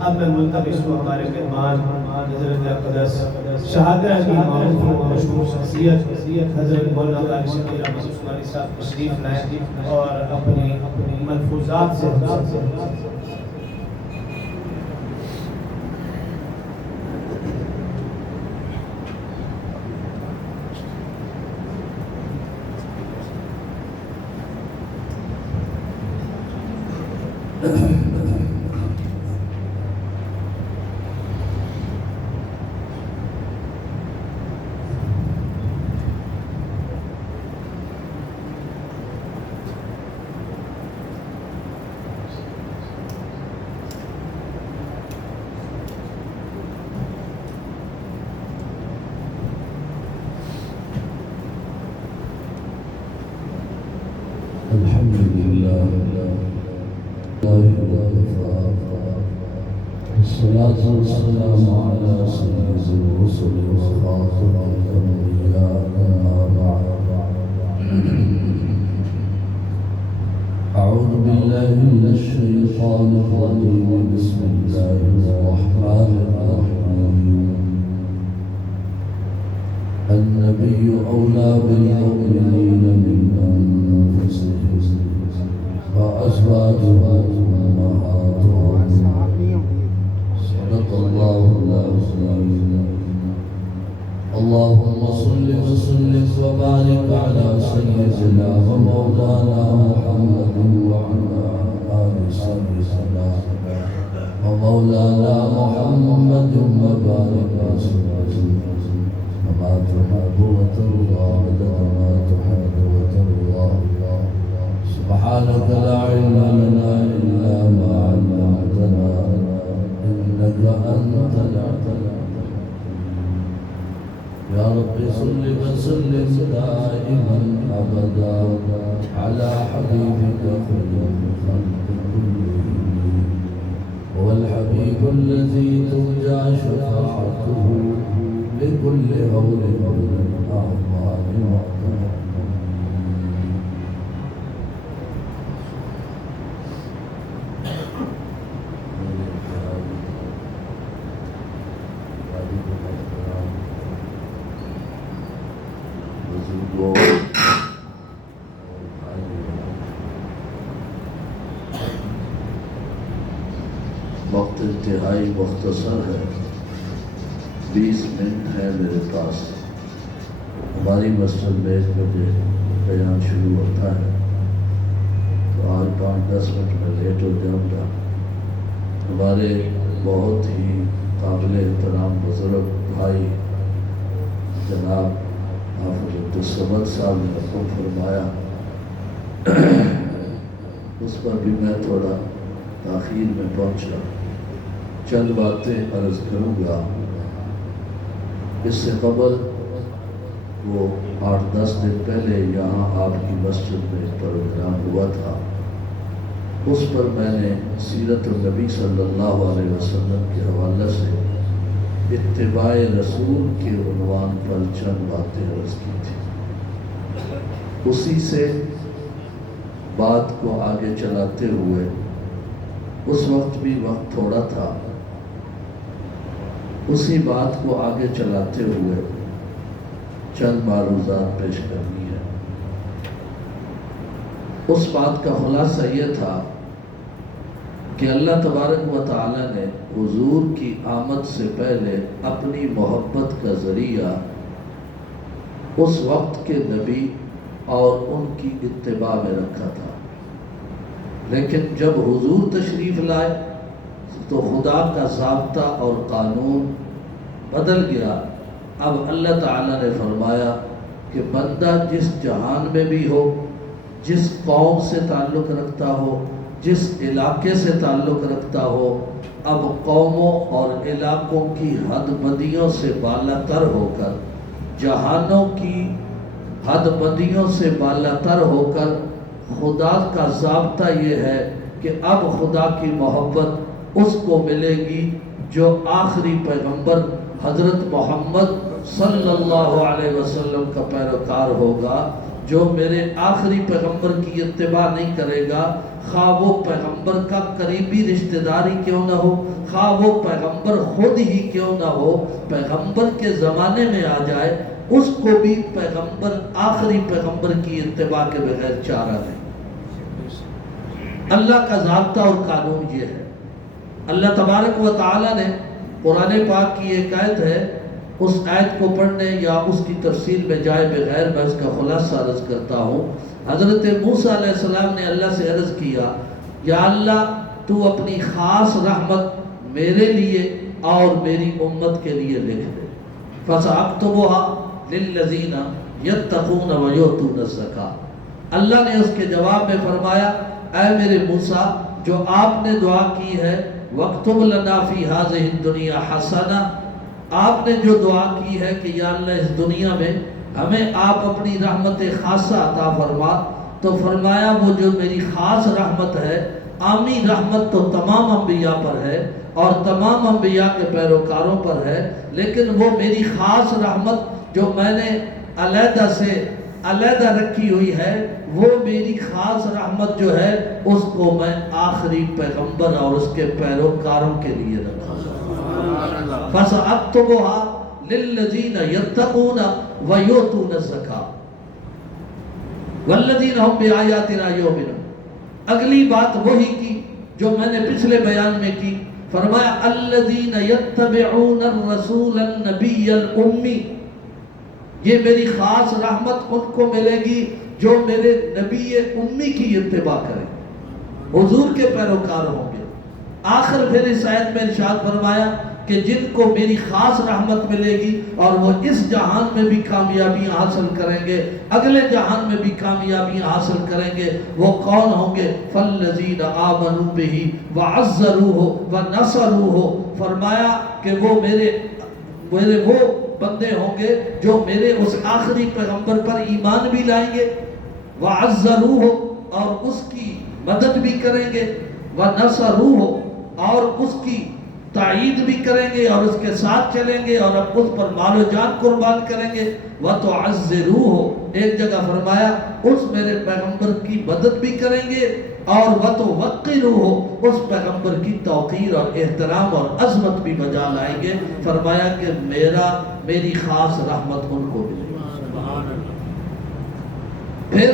اب میں ملتمس ہوں ہمارے مہمان حضرت اقدس شہادہ کی معروف و مشہور شخصیت حضرت مولانا قاری شبیر احمد عثمانی صاحب تشریف لائیں اور اپنی ملفوظات سے الحمد لله والصلاة والسلام على سيد الرسل وخاتم الأنبياء أما بعد أعوذ بالله من الشيطان الرجيم بسم الله الرحمن الرحيم النبي أولى بالمؤمنين من أنفسهم وأزواجه أمهاتهم صدق الله العظيم اللهم صل وسلم وبارك على سيدنا ومولانا محمد وعلى آل سيدنا ومولانا محمد وبارك وسلم وما تحب وترضى لما تحب وترضى سبحانك لا علم لنا إلا ما علمتنا إنك أنت العليم يا رب صل وسلم دائما أبدا على حبيبك خير الخلق كلهم هو الحبيب الذي ترجى شفاعته بكل هول من الأعمال وقتها وقت انتہائی مختصر ہے 20 منٹ ہے میرے پاس ہماری مسجد میں 1 بجے بیان شروع ہوتا ہے تو آج 5-10 منٹ میں لیٹ ہو جاؤں گا ہمارے بہت ہی قابل احترام بزرگ بھائی جناب حافظ عبدالصمد صاحب نے حکم فرمایا اس پر بھی میں تھوڑا تاخیر میں پہنچا چند باتیں عرض کروں گا اس سے قبل وہ 8-10 دن پہلے یہاں آپ کی مسجد میں پروگرام ہوا تھا اس پر میں نے سیرت النبی صلی اللہ علیہ وسلم کے حوالے سے اتباع رسول کے عنوان پر چند باتیں عرض کی تھی اسی سے بات کو آگے چلاتے ہوئے اس وقت بھی وقت تھوڑا تھا اسی بات کو آگے چلاتے ہوئے چند معروضات پیش کرنی ہے اس بات کا خلاصہ یہ تھا کہ اللہ تبارک و تعالی نے حضور کی آمد سے پہلے اپنی محبت کا ذریعہ اس وقت کے نبی اور ان کی اتباع میں رکھا تھا لیکن جب حضور تشریف لائے تو خدا کا ضابطہ اور قانون بدل گیا اب اللہ تعالیٰ نے فرمایا کہ بندہ جس جہان میں بھی ہو جس قوم سے تعلق رکھتا ہو جس علاقے سے تعلق رکھتا ہو اب قوموں اور علاقوں کی حد بندیوں سے بالا تر ہو کر جہانوں کی حد بندیوں سے بالا تر ہو کر خدا کا ضابطہ یہ ہے کہ اب خدا کی محبت اس کو ملے گی جو آخری پیغمبر حضرت محمد صلی اللہ علیہ وسلم کا پیروکار ہوگا جو میرے آخری پیغمبر کی اتباع نہیں کرے گا خواہ وہ پیغمبر کا قریبی رشتہ داری کیوں نہ ہو، خواہ وہ پیغمبر خود ہی کیوں نہ ہو، پیغمبر کے زمانے میں آ جائے، اس کو بھی پیغمبر آخری پیغمبر کی اتباع کے بغیر چارہ نہیں۔ اللہ کا ضابطہ اور قانون یہ ہے۔ اللہ تبارک و تعالی نے قرآن پاک کی ایک آیت ہے، اس آیت کو پڑھنے یا اس کی تفصیل میں جائے بغیر میں اس کا خلاصہ عرض کرتا ہوں۔ حضرت موسیٰ علیہ السلام نے اللہ سے عرض کیا، یا اللہ تو اپنی خاص رحمت میرے لیے اور میری امت کے لیے لکھ دے۔ فَسَأَكْتُبُهَا لِلَّذِينَ يَتَّقُونَ وَيُؤْتُونَ الزَّكَاةَ۔ اللہ نے اس کے جواب میں فرمایا، اے میرے موسیٰ، جو آپ نے دعا کی ہے وَاكْتُبْ لَنَا فِي هَذِهِ الدُّنْيَا حَسَنَةً، آپ نے جو دعا کی ہے کہ یا اللہ اس دنیا میں ہمیں آپ اپنی رحمت خاصہ عطا فرما، تو فرمایا وہ جو میری خاص رحمت ہے، عامی رحمت تو تمام انبیاء پر ہے اور تمام انبیاء کے پیروکاروں پر ہے، لیکن وہ میری خاص رحمت جو میں نے علیحدہ رکھی ہوئی ہے، وہ میری خاص رحمت جو ہے اس کو میں آخری پیغمبر اور اس کے پیروکاروں کے لیے رکھا۔ فَسَأَكْتُبُهَا لِلَّذِينَ يَتَّقُونَ وَيُؤْتُونَ الزَّكَاةَ وَالَّذِينَ هُمْ بِآيَاتِنَا يُؤْمِنُونَ۔ اگلی بات وہی کی جو میں نے پچھلے بیان میں کی، فرمایا الَّذِينَ يَتَّبِعُونَ الرَّسُولَ النَّبِيَّ الْأُمِّيَّ، یہ میری خاص رحمت ان کو ملے گی جو میرے نبی امی کی اتباع کریں، حضور کے پیروکار ہوں گے۔ آخر پھر اس آیت میں ارشاد فرمایا کہ جن کو میری خاص رحمت ملے گی اور وہ اس جہان میں بھی کامیابیاں حاصل کریں گے، اگلے جہان میں بھی کامیابیاں حاصل کریں گے، وہ کون ہوں گے؟ فَالَّذِينَ آمَنُوا بِهِ وَعَزَّرُوهُ وَنَصَرُوهُ، فرمایا کہ وہ میرے وہ بندے ہوں گے جو میرے اس آخری پیغمبر پر ایمان بھی لائیں گے، وَعَزَّرُوهُ، اور اس کی مدد بھی کریں گے، وَنَصَرُوهُ، اور اس کی تائید بھی کریں گے اور اس کے ساتھ چلیں گے اور اب اس پر مال و جان قربان کریں گے۔ وَتُعَزِّرُوهُ، ایک جگہ فرمایا اس میرے پیغمبر کی مدد بھی کریں گے، اور وَتُوَقِّرُوهُ، اس پیغمبر کی توقیر اور احترام اور عظمت بھی بجا لائیں گے۔ فرمایا کہ میری خاص رحمت ان کو ملے گی۔ پھر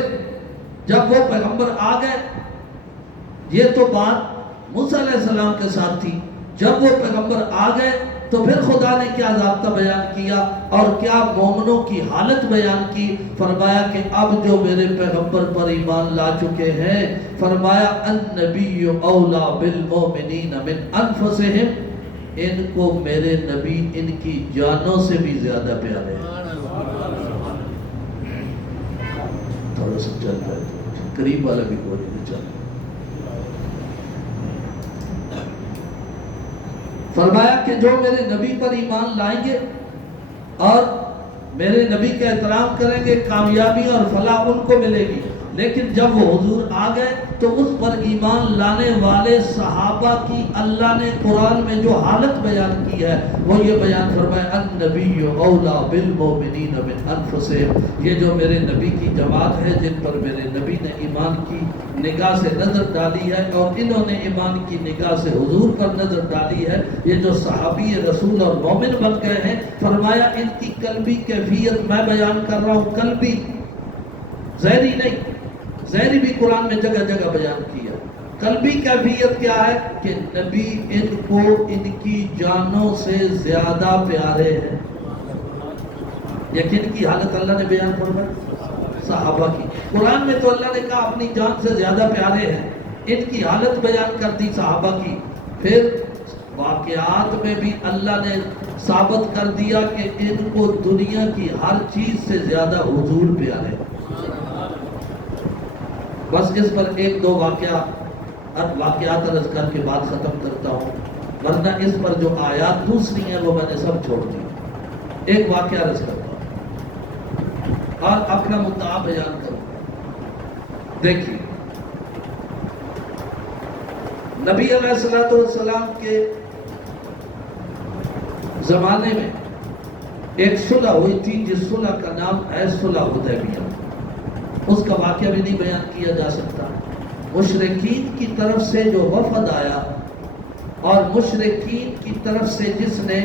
جب وہ پیغمبر آ گئے، یہ تو بات موسیٰ علیہ السلام کے ساتھ تھی، جب وہ پیغمبر آ گئے تو پھر خدا نے کیا ضابطہ بیان کیا اور کیا مومنوں کی حالت بیان کی۔ فرمایا کہ اب جو میرے پیغمبر پر ایمان لا چکے ہیں، فرمایا النبی اولا بالمؤمنین من انفسہم، ان کو میرے نبی ان کی جانوں سے بھی زیادہ پیارے ہیں۔ تھوڑا سا چل رہا ہے، قریب والا بھی کوئی نہیں چل رہا۔ فرمایا کہ جو میرے نبی پر ایمان لائیں گے اور میرے نبی کا احترام کریں گے، کامیابی اور فلاح ان کو ملے گی۔ لیکن جب وہ حضور آ گئے تو اس پر ایمان لانے والے صحابہ کی اللہ نے قرآن میں جو حالت بیان کی ہے وہ یہ بیان فرمایا النبی اولا بالمؤمنین من انفسہم، یہ جو میرے نبی کی جماعت ہے جن پر میرے نبی نے ایمان کی نگاہ سے نظر ڈالی ہے اور انہوں نے ایمان کی نگاہ سے حضور پر نظر ڈالی ہے، یہ جو صحابی رسول اور مومن بن گئے ہیں، فرمایا ان کی قلبی کیفیت میں بیان کر رہا ہوں، قلبی، ظاہری نہیں، ظاہری بھی قرآن میں جگہ جگہ بیان کیا۔ قلبی کیفیت کیا ہے کہ نبی ان کو ان کی جانوں سے زیادہ پیارے ہیں۔ یقین کی حالت اللہ نے بیان فرمائی صحابہ کی، قرآن میں تو اللہ نے کہا اپنی جان سے زیادہ پیارے ہیں، ان کی حالت بیان کر دی صحابہ کی۔ پھر واقعات میں بھی اللہ نے ثابت کر دیا کہ ان کو دنیا کی ہر چیز سے زیادہ حضور پیارے ہیں۔ بس اس پر ایک دو واقعات عرض کر کے بات ختم کرتا ہوں، ورنہ اس پر جو آیات دوسری ہیں وہ میں نے سب چھوڑ دی۔ ایک واقعہ عرض کرتا ہوں اور اپنا مدعا بیان کروں۔ دیکھیے، نبی علیہ السلام کے زمانے میں ایک صلح ہوئی تھی جس صلح کا نام ہے صلح حدیبیہ۔ اس کا واقعہ بھی نہیں بیان کیا جا سکتا، مشرکین کی طرف سے جو وفد آیا اور مشرکین کی طرف سے جس نے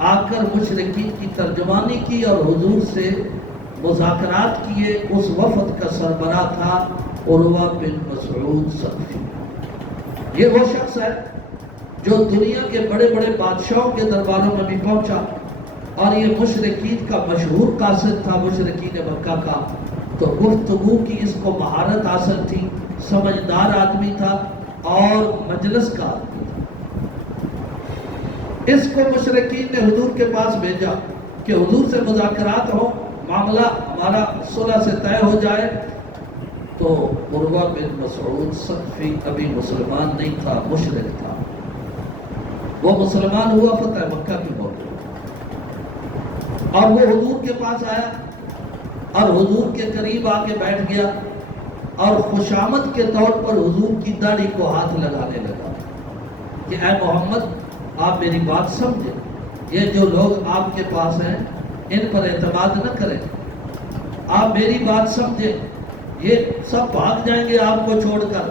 آ کر مشرکین کی ترجمانی کی اور حضور سے مذاکرات کیے، اس وفد کا سربراہ تھا عروہ بن مسعود ثقفی۔ یہ وہ شخص ہے جو دنیا کے بڑے بڑے بادشاہوں کے درباروں میں بھی پہنچا، اور یہ مشرکین کا مشہور قاصد تھا، مشرکین مکہ کا۔ تو گفتگو کی اس کو مہارت حاصل تھی، سمجھدار آدمی تھا اور مجلس کا آدمی تھا۔ اس کو مشرکین نے حضور کے پاس بھیجا کہ حضور سے مذاکرات ہو، معاملہ ہمارا صلح سے طے ہو جائے۔ تو عروہ بن مسعود ثقفی ابھی مسلمان نہیں تھا، مشرک تھا۔ وہ مسلمان ہوا فتح مکہ کے موقع، اور وہ حضور کے پاس آیا اور حضور کے قریب آ کے بیٹھ گیا، اور خوشامد کے طور پر حضور کی داڑھی کو ہاتھ لگانے لگا کہ اے محمد، آپ میری بات سمجھیں، یہ جو لوگ آپ کے پاس ہیں ان پر اعتماد نہ کریں، آپ میری بات سمجھیں، یہ سب بھاگ جائیں گے آپ کو چھوڑ کر۔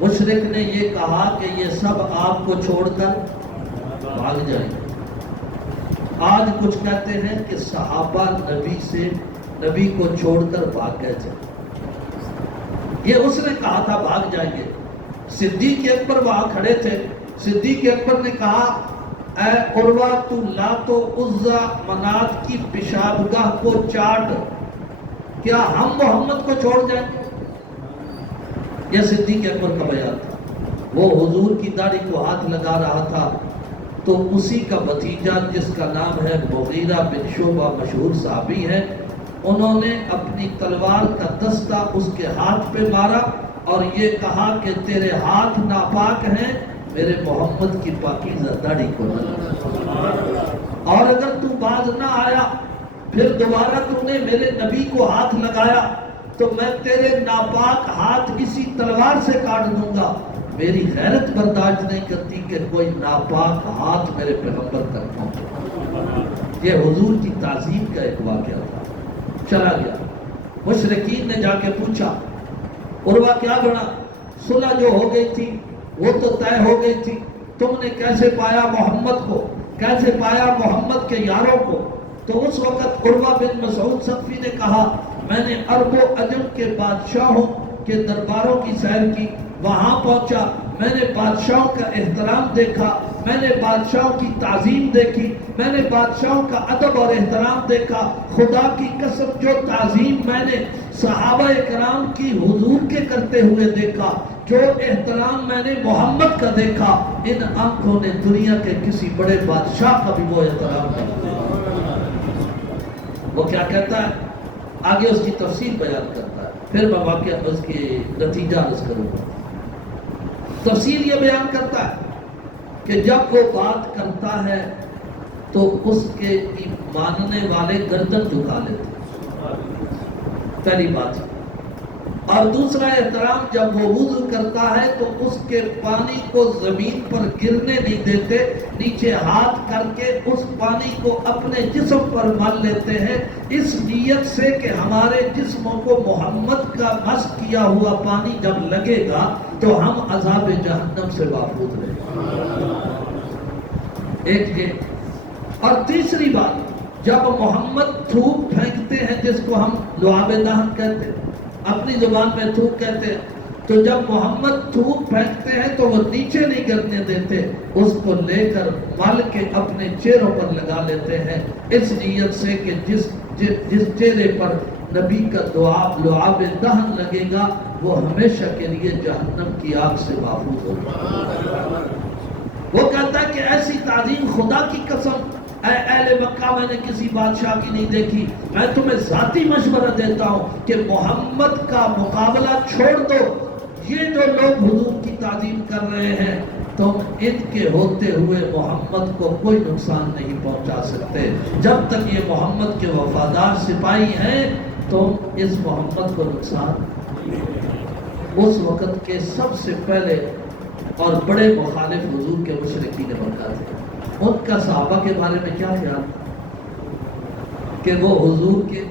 مشرک نے یہ کہا کہ یہ سب آپ کو چھوڑ کر بھاگ جائیں گے۔ آج کچھ کہتے ہیں کہ صحابہ نبی کو چھوڑ کر بھاگ گئے تھے، یہ اس نے کہا تھا بھاگ جائیں گے۔ صدیق اکبر وہاں کھڑے تھے، صدیق اکبر نے کہا اے عروہ، تو لات و عزا منات کی پیشابگاہ کو چاٹ، کیا ہم محمد کو چھوڑ جائیں گے؟ یہ صدیق اکبر کا بیان تھا۔ وہ حضور کی داڑھی کو ہاتھ لگا رہا تھا تو اسی کا بھتیجا جس کا نام ہے مغیرہ بن شعبہ، مشہور صحابی ہے، انہوں نے اپنی تلوار کا دستہ اس کے ہاتھ پہ مارا اور یہ کہا کہ تیرے ہاتھ ناپاک ہیں، میرے محمد کی پاکیزہ داڑھی کو نہ لگا، اور اگر تو باز نہ آیا پھر دوبارہ تو نے میرے نبی کو ہاتھ لگایا تو میں تیرے ناپاک ہاتھ اسی تلوار سے کاٹ دوں گا۔ میری غیرت برداشت نہیں کرتی کہ کوئی ناپاک ہاتھ میرے پیغمبر تک پہنچے۔ یہ حضور کی تعظیم کا ایک واقعہ تھا۔ چلا گیا، مشرکین نے جا کے پوچھا عروہ کیا بنا؟ صلح جو ہو گئی تھی وہ تو طے ہو گئی تھی، تم نے کیسے پایا محمد کو، کیسے پایا محمد کے یاروں کو؟ تو اس وقت عروہ بن مسعود ثقفی نے کہا میں نے عرب و عجم کے بادشاہوں کے درباروں کی سیر کی، وہاں پہنچا، میں نے بادشاہوں کا احترام دیکھا، میں نے بادشاہوں کی تعظیم دیکھی، میں نے بادشاہوں کا ادب اور احترام دیکھا۔ خدا کی قسم جو تعظیم میں نے صحابہ کرام کی حضور کے کرتے ہوئے دیکھا، جو احترام میں نے محمد کا دیکھا، ان آنکھوں نے دنیا کے کسی بڑے بادشاہ کا بھی وہ احترام کرتے۔ وہ کیا کہتا ہے آگے اس کی تفصیل بیان کرتا ہے، پھر میں واقعہ اس کی نتیجہ عرض کروں گا۔ تفصیل یہ بیان کرتا ہے کہ جب وہ بات کرتا ہے تو اس کے ماننے والے گردن جھکا لیتے، پہلی بات۔ اور دوسرا احترام، جب وہ وضو کرتا ہے تو اس کے پانی کو زمین پر گرنے نہیں دیتے، نیچے ہاتھ کر کے اس پانی کو اپنے جسم پر مل لیتے ہیں، اس نیت سے کہ ہمارے جسموں کو محمد کا مس کیا ہوا پانی جب لگے گا تو ہم عذاب جہنم سے محفوظ رہیں۔ ایک یہ، اور تیسری بات، جب محمد تھوک پھینکتے ہیں جس کو ہم لعاب دہن کہتے ہیں، اپنی زبان میں تھوک کہتے ہیں، تو جب محمد تھوک پھینکتے ہیں تو وہ نیچے نہیں گرنے دیتے، اس کو لے کر مل کے اپنے چہروں پر لگا لیتے ہیں، اس نیت سے کہ جس چہرے پر نبی کا لعاب دہن لگے گا وہ ہمیشہ کے لیے جہنم کی آگ سے محفوظ ہوگا۔ وہ کہتا ہے کہ ایسی تعظیم خدا کی قسم اے اہل مکہ میں نے کسی بادشاہ کی نہیں دیکھی، میں تمہیں ذاتی مشورہ دیتا ہوں کہ محمد کا مقابلہ چھوڑ دو، یہ جو لوگ حضور کی تعظیم کر رہے ہیں تم ان کے ہوتے ہوئے محمد کو کوئی نقصان نہیں پہنچا سکتے، جب تک یہ محمد کے وفادار سپاہی ہیں تم اس محمد کو نقصان۔ اس وقت کے سب سے پہلے اور بڑے مخالف حضور کے مشرکین مکہ تھے، ان کا صحابہ کے بارے میں کیا خیال کہ وہ حضور کے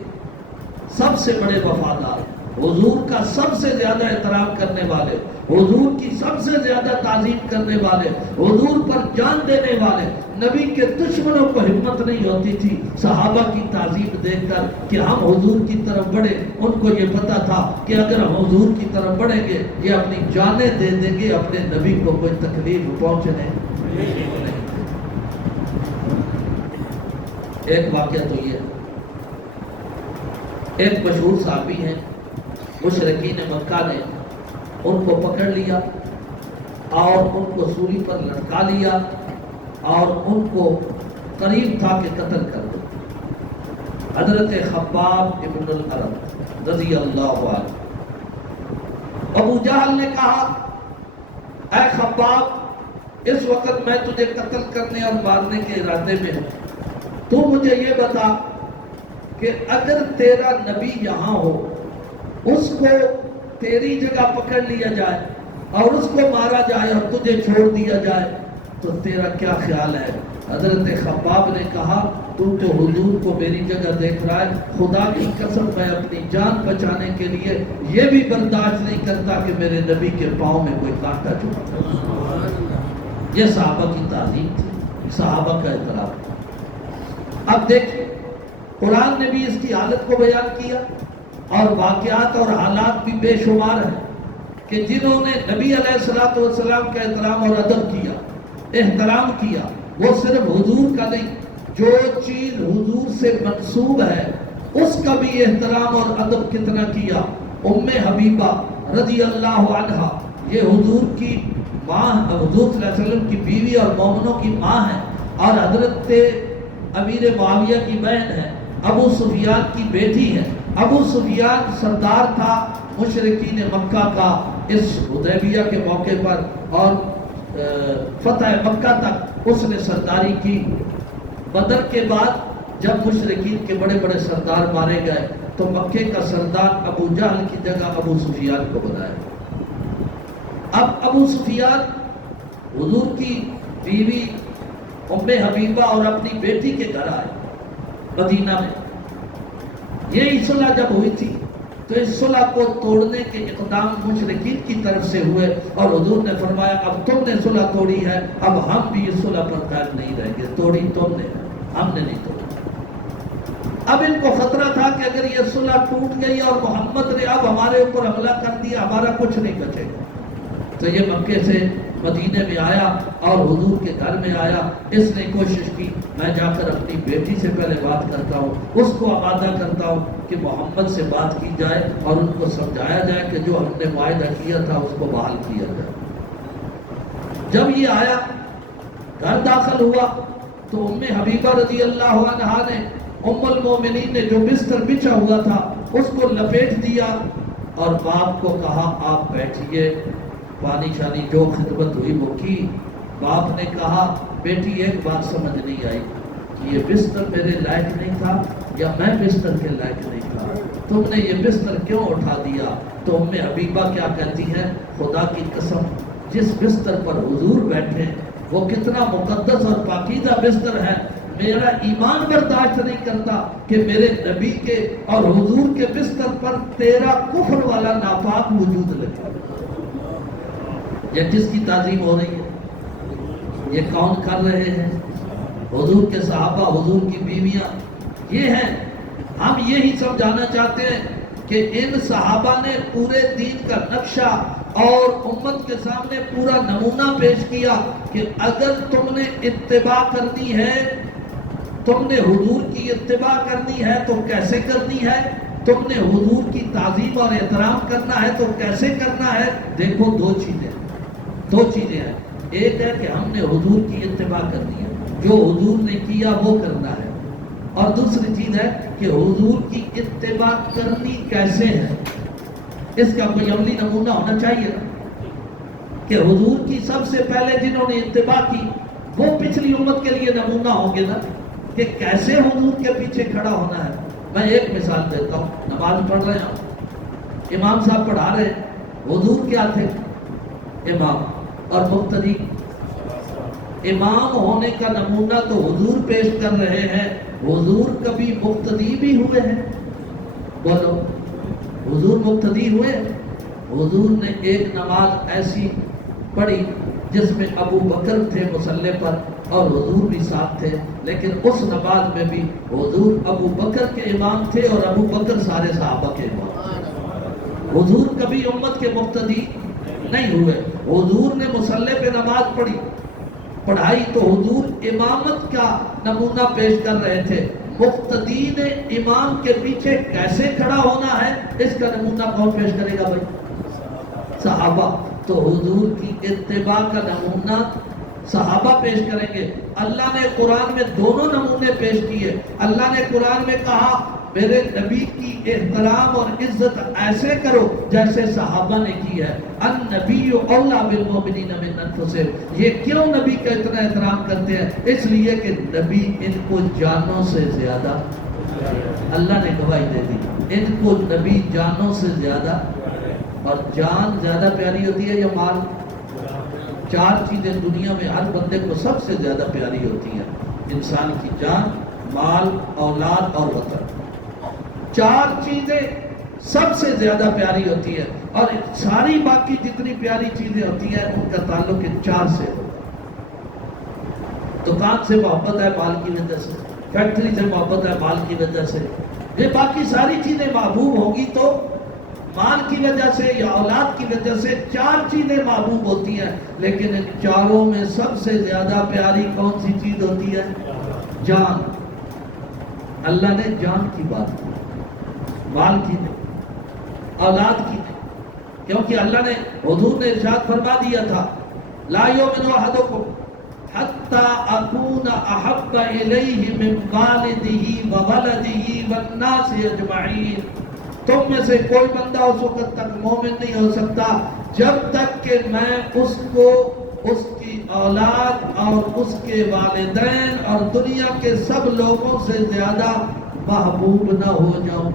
سب سے بڑے وفادار، حضور کا سب سے زیادہ احترام کرنے والے، حضور کی سب سے زیادہ تعظیم کرنے والے، حضور پر جان دینے والے نبی کے دشمنوں کو ہمت نہیں ہوتی تھی صحابہ کی تعظیم دیکھ کر کہ ہم حضور کی طرف بڑھے۔ ان کو یہ پتا تھا کہ اگر ہم حضور کی طرف بڑھیں گے یہ اپنی جانیں دے دیں گے، اپنے نبی کو کوئی تکلیف پہنچنے نہیں۔ ایک واقعہ تو یہ، ایک مشہور صحابی ہیں، مشرکین مکہ نے ان کو پکڑ لیا اور ان کو سولی پر لٹکا لیا اور ان کو قریب تھا کہ قتل کر دو۔ حضرت خباب ابن الارت رضی اللہ عنہ، ابو جہل نے کہا اے خباب اس وقت میں تجھے قتل کرنے اور مارنے کے ارادے میں ہوں، تو مجھے یہ بتا کہ اگر تیرا نبی یہاں ہو، اس کو تیری جگہ پکڑ لیا جائے اور اس کو مارا جائے اور تجھے چھوڑ دیا جائے تو تیرا کیا خیال ہے؟ حضرت خباب نے کہا تو حضور کو میری جگہ دیکھ رہا ہے، خدا کی قسم میں اپنی جان بچانے کے لیے یہ بھی برداشت نہیں کرتا کہ میرے نبی کے پاؤں میں کوئی کانٹا چبھے۔ یہ صحابہ کی تعظیم تھی، صحابہ کا احترام۔ اب دیکھیں قرآن نے بھی اس کی حالت کو بیان کیا اور واقعات اور حالات بھی بے شمار ہیں کہ جنہوں نے نبی علیہ السلام کا احترام اور ادب کیا، احترام کیا، وہ صرف حضور کا نہیں، جو چیز حضور سے منسوب ہے اس کا بھی احترام اور ادب کتنا کیا۔ ام حبیبہ رضی اللہ عنہ یہ حضور کی ماں، حضور صلی اللہ علیہ وسلم کی بیوی اور مومنوں کی ماں ہے اور حضرت امیر معاویہ کی بہن ہے، ابو سفیان کی بیٹی ہے۔ ابو سفیان سردار تھا مشرکین مکہ کا اس حدیبیہ کے موقع پر اور فتح مکہ تک اس نے سرداری کی۔ بدر کے بعد جب مشرکین کے بڑے بڑے سردار مارے گئے تو مکے کا سردار ابو جہل کی جگہ ابو سفیان کو بنایا۔ اب ابو سفیان حضور کی بیوی ام حبیبہ اور اپنی بیٹی کے گھر آئے مدینہ میں۔ یہی صلح جب ہوئی تھی تو اس صلح کو توڑنے کے اقدام مشرکین کی طرف سے ہوئے اور حضور نے فرمایا اب تم نے صلح توڑی ہے، اب ہم بھی اس صلح پر قائم نہیں رہیں گے، توڑی تم نے، ہم نے نہیں توڑی۔ اب ان کو خطرہ تھا کہ اگر یہ صلح ٹوٹ گئی اور محمد نے اب ہمارے اوپر حملہ کر دیا ہمارا کچھ نہیں بچے گا، تو یہ مکے سے مدینے میں آیا اور حضور کے گھر میں آیا۔ اس نے کوشش کی میں جا کر اپنی بیٹی سے پہلے بات کرتا ہوں، اس کو آمادہ کرتا ہوں کہ محمد سے بات کی جائے اور ان کو سمجھایا جائے کہ جو ہم نے معاہدہ کیا تھا اس کو بحال کیا جائے۔ جب یہ آیا گھر داخل ہوا تو ام حبیبہ رضی اللہ عنہا نے، ام المومنین نے جو بستر بچھا ہوا تھا اس کو لپیٹ دیا اور باپ کو کہا آپ بیٹھیے، پانی شانی جو خدمت ہوئی وہ کی۔ باپ نے کہا بیٹی ایک بات سمجھ نہیں آئی کہ یہ بستر میرے لائق نہیں تھا یا میں بستر کے لائق نہیں تھا، تم نے یہ بستر کیوں اٹھا دیا؟ تو ام حبیبہ کیا کہتی ہے، خدا کی قسم جس بستر پر حضور بیٹھے وہ کتنا مقدس اور پاکیزہ بستر ہے، میرا ایمان برداشت نہیں کرتا کہ میرے نبی کے اور حضور کے بستر پر تیرا کفر والا ناپاک وجود لگا۔ یہ کس کی تعظیم ہو رہی ہے؟ یہ کون کر رہے ہیں؟ حضور کے صحابہ، حضور کی بیویاں، یہ ہیں۔ ہم یہی سمجھانا چاہتے ہیں کہ ان صحابہ نے پورے دین کا نقشہ اور امت کے سامنے پورا نمونہ پیش کیا کہ اگر تم نے اتباع کرنی ہے، تم نے حضور کی اتباع کرنی ہے تو کیسے کرنی ہے، تم نے حضور کی تعظیم اور احترام کرنا ہے تو کیسے کرنا ہے۔ دیکھو دو چیزیں ہیں، ایک ہے کہ ہم نے حضور کی اتباع کرنی ہے، جو حضور نے کیا وہ کرنا ہے، اور دوسری چیز ہے کہ حضور کی اتباع کرنی کیسے ہے، اس کا کوئی عملی نمونہ ہونا چاہیے نا، کہ حضور کی سب سے پہلے جنہوں نے اتباع کی وہ پچھلی امت کے لیے نمونہ ہوں گے نا، کہ کیسے حضور کے پیچھے کھڑا ہونا ہے۔ میں ایک مثال دیتا ہوں، نماز پڑھ رہے ہیں، امام صاحب پڑھا رہے ہیں، حضور کیا تھے؟ امام، اور مقتدی۔ امام ہونے کا نمونہ تو حضور پیش کر رہے ہیں، حضور کبھی مقتدی بھی ہوئے ہیں؟ بولو، حضور مقتدی ہوئے. حضور نے ایک نماز ایسی پڑھی جس میں ابو بکر تھے مصلی پر اور حضور بھی ساتھ تھے، لیکن اس نماز میں بھی حضور ابو بکر کے امام تھے اور ابو بکر سارے صحابہ کے امام. حضور کبھی امت کے مقتدی نہیں ہوئے. حضور نے مصلی پہ نماز پڑھائی تو حضور امامت کا نمونہ پیش کر رہے تھے. مقتدی نے امام کے پیچھے کیسے کھڑا ہونا ہے اس کا نمونہ کون پیش کرے گا بھائی؟ صحابہ. تو حضور کی اتباع کا نمونہ صحابہ پیش کریں گے. اللہ نے قرآن میں دونوں نمونے پیش کیے. اللہ نے قرآن میں کہا میرے نبی کی احترام اور عزت ایسے کرو جیسے صحابہ نے کی ہے. النبی اولیٰ بالمؤمنین من انفسہم. یہ کیوں نبی کا اتنا احترام کرتے ہیں؟ اس لیے کہ نبی ان کو جانوں سے زیادہ، اللہ نے گواہی دے دی، ان کو نبی جانوں سے زیادہ. اور جان زیادہ پیاری ہوتی ہے یا مال؟ 4 چیزیں دنیا میں ہر بندے کو سب سے زیادہ پیاری ہوتی ہیں: انسان کی جان، مال، اولاد اور وطن. 4 چیزیں سب سے زیادہ پیاری ہوتی ہے اور ساری باقی جتنی پیاری چیزیں ہوتی ہیں ان کا تعلق ان 4 سے ہوتا ہے. دکان سے محبت ہے مال کی وجہ سے، فیکٹری سے محبت ہے مال کی وجہ سے. یہ باقی ساری چیزیں محبوب ہوگی تو مال کی وجہ سے یا اولاد کی وجہ سے. 4 چیزیں محبوب ہوتی ہیں، لیکن ان 4 میں سب سے زیادہ پیاری کون سی چیز ہوتی ہے؟ جان. اللہ نے جان کی بات کی، مال کی نہیں، اولاد کی نہیں. کیونکہ اللہ نے، حضور نے ارشاد فرما دیا تھا لا یؤمن احدکم حتی اکون احب الیہ من والدہ وولدہ والناس اجمعین. تم میں سے کوئی بندہ اس وقت تک مومن نہیں ہو سکتا جب تک کہ میں اس کو اس کی اولاد اور اس کے والدین اور دنیا کے سب لوگوں سے زیادہ محبوب نہ ہو جاؤں.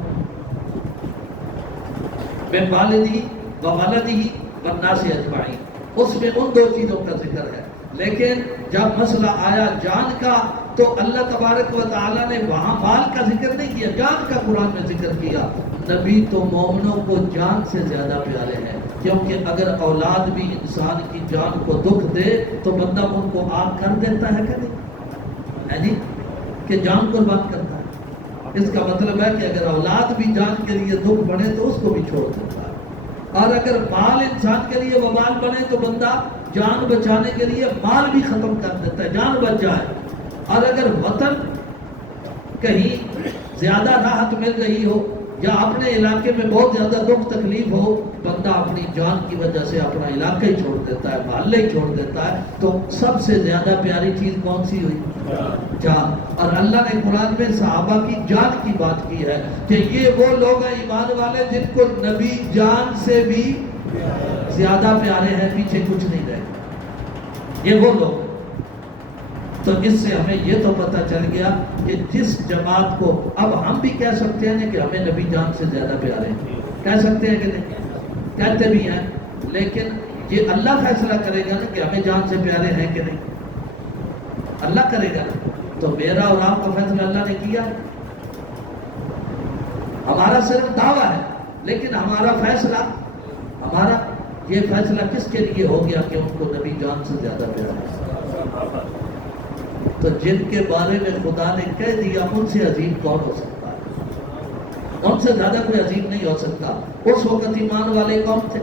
من والدہ وولدہ والناس اجمعین، اس میں ان 2 چیزوں کا ذکر ہے. لیکن جب مسئلہ آیا جان کا تو اللہ تبارک و تعالیٰ نے وہاں مال کا ذکر نہیں کیا، جان کا قرآن میں ذکر کیا. نبی تو مومنوں کو جان سے زیادہ پیارے ہیں، کیونکہ اگر اولاد بھی انسان کی جان کو دکھ دے تو بندہ ان کو آگ کر دیتا ہے کہ نہیں؟ ہے نہیں کہ جان قربان کرتا ہے. اس کا مطلب ہے کہ اگر اولاد بھی جان کے لیے دکھ بڑھے تو اس کو بھی چھوڑ دیتا ہے. اور اگر مال انسان کے لیے وبال بنے تو بندہ جان بچانے کے لیے مال بھی ختم کر دیتا ہے، جان بچ جائے. اور اگر وطن کہیں زیادہ راحت مل رہی ہو یا اپنے علاقے میں بہت زیادہ دکھ تکلیف ہو، بندہ اپنی جان کی وجہ سے اپنا علاقہ ہی چھوڑ دیتا ہے، محلے ہی چھوڑ دیتا ہے. تو سب سے زیادہ پیاری چیز کون سی ہوئی؟ جان. اور اللہ نے قرآن میں صحابہ کی جان کی بات کی ہے کہ یہ وہ لوگ ہیں ایمان والے جن کو نبی جان سے بھی زیادہ پیارے ہیں، پیچھے کچھ نہیں رہے. یہ وہ لوگ. تو اس سے ہمیں یہ تو پتہ چل گیا کہ جس جماعت کو، اب ہم بھی کہہ سکتے ہیں کہ ہمیں نبی جان سے زیادہ پیارے ہیں، کہہ سکتے ہیں کہ نہیں؟ کہتے بھی ہیں، لیکن یہ اللہ فیصلہ کرے گا نا کہ ہمیں جان سے پیارے ہیں کہ نہیں. اللہ کرے گا. تو میرا اور آپ کا فیصلہ اللہ نے کیا. ہمارا صرف دعویٰ ہے، لیکن ہمارا فیصلہ، ہمارا یہ فیصلہ کس کے لیے ہو گیا کہ ان کو نبی جان سے زیادہ پیارا ہے. تو جن کے بارے میں خدا نے کہہ دیا ان سے عظیم کون ہو سکتا ہے؟ ان سے زیادہ کوئی عظیم نہیں ہو سکتا. اس وقت ایمان والے کون تھے؟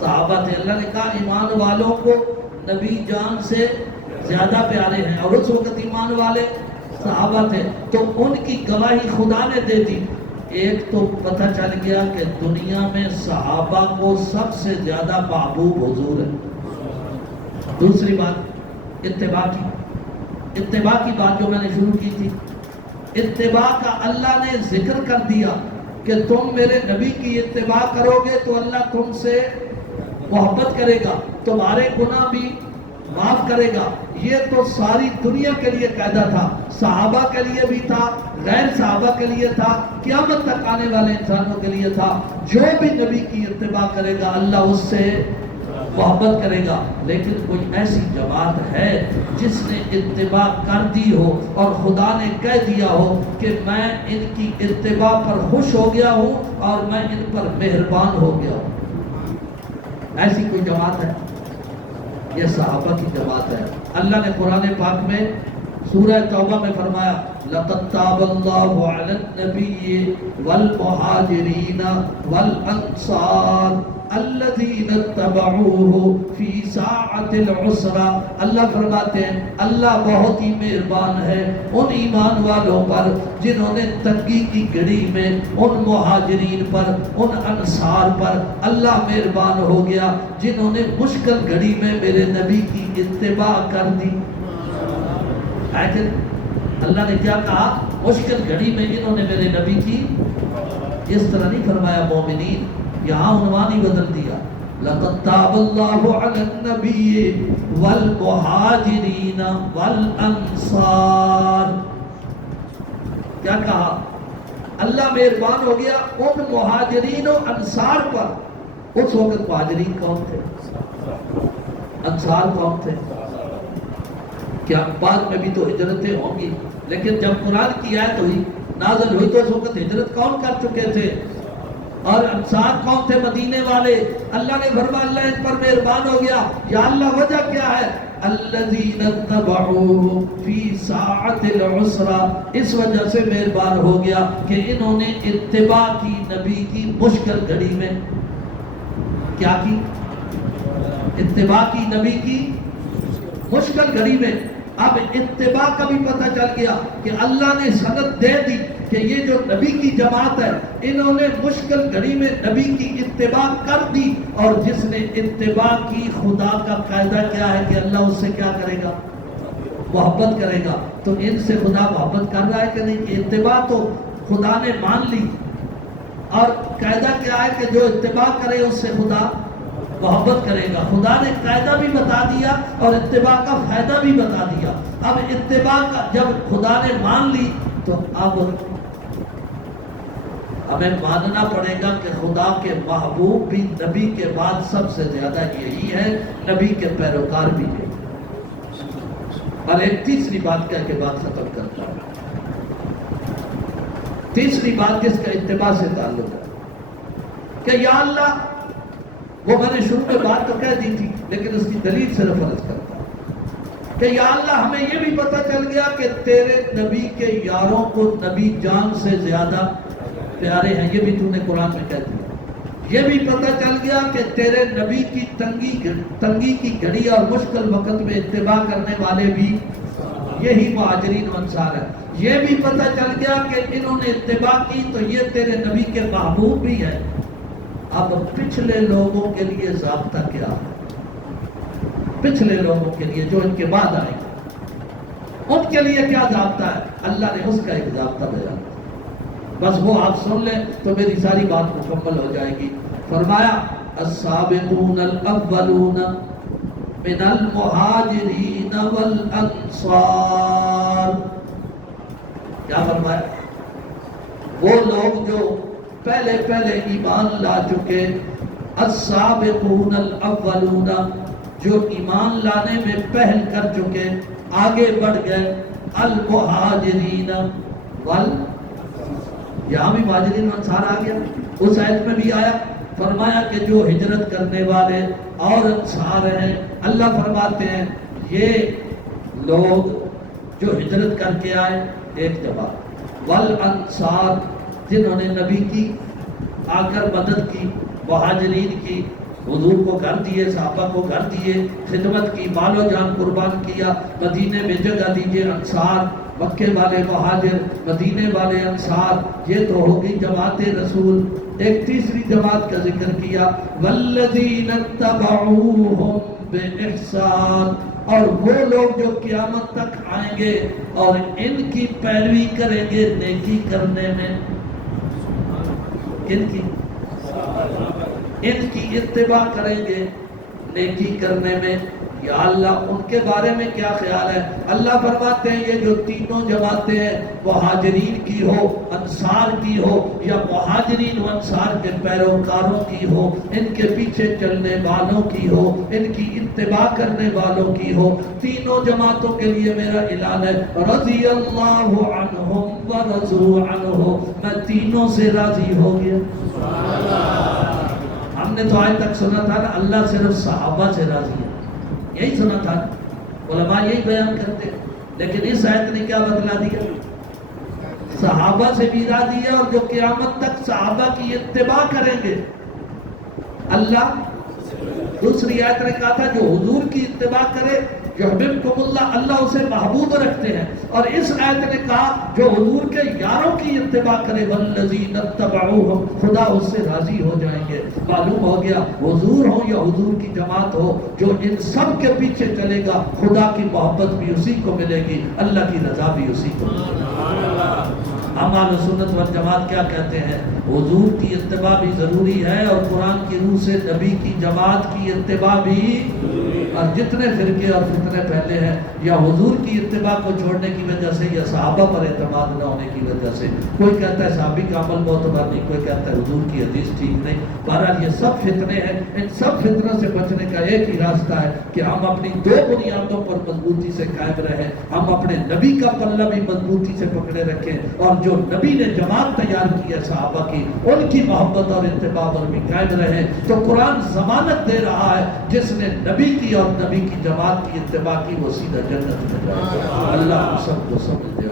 صحابہ تھے. اللہ نے کہا ایمان والوں کو نبی جان سے زیادہ پیارے ہیں، اور اس وقت ایمان والے صحابہ تھے. تو ان کی گواہی خدا نے دے دی. ایک تو پتہ چل گیا کہ دنیا میں صحابہ کو سب سے زیادہ محبوب حضور ہے. دوسری بات اتباع کی بات جو میں نے شروع کی تھی. اتباع کا اللہ نے ذکر کر دیا کہ تم میرے نبی کی اتباع کرو گے تو اللہ تم سے محبت کرے گا، تمہارے گناہ بھی معاف کرے گا. یہ تو ساری دنیا کے لیے قاعدہ تھا، صحابہ کے لیے بھی تھا، غیر صحابہ کے لیے تھا، قیامت تک آنے والے انسانوں کے لیے تھا. جو بھی نبی کی اتباع کرے گا اللہ اس سے محبت کرے گا. لیکن کوئی ایسی جماعت ہے جس نے اتباع کر دی ہو اور خدا نے کہہ دیا ہو کہ میں ان کی اتباع پر خوش ہو گیا ہوں اور میں ان پر مہربان ہو گیا ہوں. ایسی کوئی جماعت ہے؟ یہ صحابہ کی جماعت ہے. اللہ نے قرآن پاک میں سورہ توبہ میں فرمایا لَقَدْ تَابَ اللَّهُ عَلَى النَّبِيِّ وَالْمُهَاجِرِينَ وَالْأَنصَارِ الَّذِينَ اتَّبَعُوهُ فِي سَاعَةِ الْعُسْرَةِ. اللہ فرماتے ہیں اللہ بہت ہی مہربان ہے ان ایمان والوں پر جنہوں نے تنگی کی گھڑی میں ان مہاجرین پر ان انصار پر اللہ مہربان ہو گیا جنہوں نے مشکل گھڑی میں میرے نبی کی اتباع کر دی. لیکن اللہ نے کیا کہا؟ مشکل گھڑی میں انہوں نے میرے نبی کی. اس طرح نہیں فرمایا مومنین، یہاں عنوان ہی بدل دیا لَقَدْ تَابَ اللَّهُ عَلَى النَّبِيِّ وَالْمُهَاجِرِينَ وَالْأَنصَارِ. کیا کہا؟ اللہ مہربان ہو گیا ان مہاجرین و انصار پر. اس وقت مہاجرین کون تھے؟ انصار کون تھے؟ کیا بعد میں بھی تو ہجرتیں ہوں گی، لیکن جب قرآن کی آیت ہوئی نازل ہوئی تو اس وقت ہجرت کون کر چکے تھے؟ اور انصار کون تھے؟ مدینے والے. اللہ نے فرمایا اللہ ان پر مہربان ہو گیا. یا اللہ وجہ کیا ہے؟ الذین اتبعوہ فی ساعۃ العسرہ. اس وجہ سے مہربان ہو گیا کہ انہوں نے اتباع کی نبی کی مشکل گھڑی میں. کیا کی؟ اتباع کی نبی کی مشکل گھڑی میں. اب اتباع کا بھی پتہ چل گیا کہ اللہ نے سند دے دی کہ یہ جو نبی کی جماعت ہے انہوں نے مشکل گھڑی میں نبی کی اتباع کر دی. اور جس نے اتباع کی خدا کا قاعدہ کیا ہے کہ اللہ اس سے کیا کرے گا؟ محبت کرے گا. تو ان سے خدا محبت کر رہا ہے کہ نہیں؟ کہ اتباع تو خدا نے مان لی اور قاعدہ کیا ہے کہ جو اتباع کرے اس سے خدا محبت کرے گا. خدا نے قاعدہ بھی بتا دیا اور اتباع کا فائدہ بھی بتا دیا. اب اتباع کا جب خدا نے مان لی تو اب ہمیں ماننا پڑے گا کہ خدا کے محبوب بھی نبی کے بعد سب سے زیادہ یہی ہے، نبی کے پیروکار بھی یہی. اور ایک تیسری بات کہہ کے بات ختم کرتا ہوں. تیسری بات جس کا اتباع سے تعلق ہے کہ یا اللہ، وہ میں نے شروع میں بات تو کہہ دی تھی لیکن اس کی دلیل صرف عرض کرتا ہوں کہ یا اللہ ہمیں یہ بھی پتہ چل گیا کہ تیرے نبی کے یاروں کو نبی جان سے زیادہ پیارے ہیں. یہ بھی تو نے قرآن میں کہہ دیا. یہ بھی پتہ چل گیا کہ تیرے نبی کی تنگی کی گھڑی اور مشکل وقت میں اتباع کرنے والے بھی یہی مہاجرین و انصار ہیں. یہ بھی پتہ چل گیا کہ انہوں نے اتباع کی تو یہ تیرے نبی کے محبوب بھی ہیں. اب پچھلے لوگوں کے لیے ضابطہ کیا ہے؟ پچھلے لوگوں کے لیے جو ان کے بعد آئے گا ان کے لیے کیا ضابطہ ہے؟ اللہ نے اس کا ایک ضابطہ بیان کیا. بس وہ آپ سن لیں تو میری ساری بات مکمل ہو جائے گی. فرمایا السابقون الاولون من المہاجرین والانصار. کیا فرمایا؟ وہ لوگ جو پہلے ایمان لا چکے، السابقون الاولون جو ایمان لانے میں پہل کر چکے، آگے بڑھ گئے، المہاجرین یہاں بھی مہاجرین انصار آ گیا. اس آیت میں بھی آیا. فرمایا کہ جو ہجرت کرنے والے اور انصار ہیں، اللہ فرماتے ہیں یہ لوگ جو ہجرت کر کے آئے ایک جماعت، والانصار جنہوں نے نبی کی آ کر مدد کی، مہاجرین کی، حضور کو گھر دیے، صحابہ کو گھر دیے، خدمت کی، مال و جان قربان کیا، مدینے میں جگہ دیجیے. انصار مکے والے مہاجر، مدینے والے انصار، یہ تو ہوگی جماعت رسول. ایک تیسری جماعت کا ذکر کیا، والذین اتبعوہم بإحسان، اور وہ لوگ جو قیامت تک آئیں گے اور ان کی پیروی کریں گے نیکی کرنے میں. ان کی اتباع کریں گے نیکی کرنے میں. یا اللہ ان کے بارے میں کیا خیال ہے؟ اللہ فرماتے ہیں یہ جو تینوں جماعتیں ہیں، مہاجرین کی ہو، انصار کی ہو، یا مہاجرین و انصار کے پیروکاروں کی ہو، ان کے پیچھے چلنے والوں کی ہو، ان کی اتباع کرنے والوں کی ہو، تینوں جماعتوں کے لیے میرا اعلان ہے رضی اللہ عنہم ورضوا عنہ، میں تینوں سے راضی ہو گیا۔ ہم نے تو آج تک سنا تھا نا اللہ صرف صحابہ سے راضی ہے، یہی سنا تھا، علماء یہی بیان کرتے، لیکن اس آیت نے کیا بدلا دیا؟ صحابہ سے بھی راضی ہے، اور جو قیامت تک صحابہ کی اتباع کریں گے اللہ، دوسری آیت نے کہا تھا جو حضور کی اتباع کرے یحببکم اللہ، اللہ اسے محبوب رکھتے ہیں، اور اس آیت نے کہا جو حضور کے یاروں کی اتباع کرے والذین اتبعوہم، خدا اس سے راضی ہو جائیں گے۔ معلوم ہو گیا حضور ہو یا حضور کی جماعت ہو، جو ان سب کے پیچھے چلے گا خدا کی محبت بھی اسی کو ملے گی، اللہ کی رضا بھی اسی کو ملے گی۔ ہم اہل سنت والجماعت کیا کہتے ہیں؟ حضور کی اتباع بھی ضروری ہے، اور قرآن کی روح سے نبی کی جماعت کی اتباع بھی، اور جتنے فرقے اور فتنے پھیلے ہیں یا حضور کی اتباع کو چھوڑنے کی وجہ سے یا صحابہ پر اعتماد نہ ہونے کی وجہ سے، کوئی کہتا ہے صحابی کا عمل معتبر نہیں، کوئی کہتا ہے حضور کی حدیث ٹھیک نہیں۔ بہرحال یہ سب فتنے ہیں، ان سب فتنوں سے بچنے کا ایک ہی راستہ ہے کہ ہم اپنی دو بنیادوں پر مضبوطی سے قائم رہیں، ہم اپنے نبی کا پلہ بھی مضبوطی سے پکڑے رکھیں، اور جو نبی نے جماعت تیار کی ہے صحابہ کی، ان کی محبت اور اتباع پر بھی قائم رہیں۔ تو قرآن ضمانت دے رہا ہے جس نے نبی کی اور نبی کی جماعت کی اتباع کی وہ سیدھا جنت میں جائے گا۔ اللہ ہم سب کو سمجھ دے۔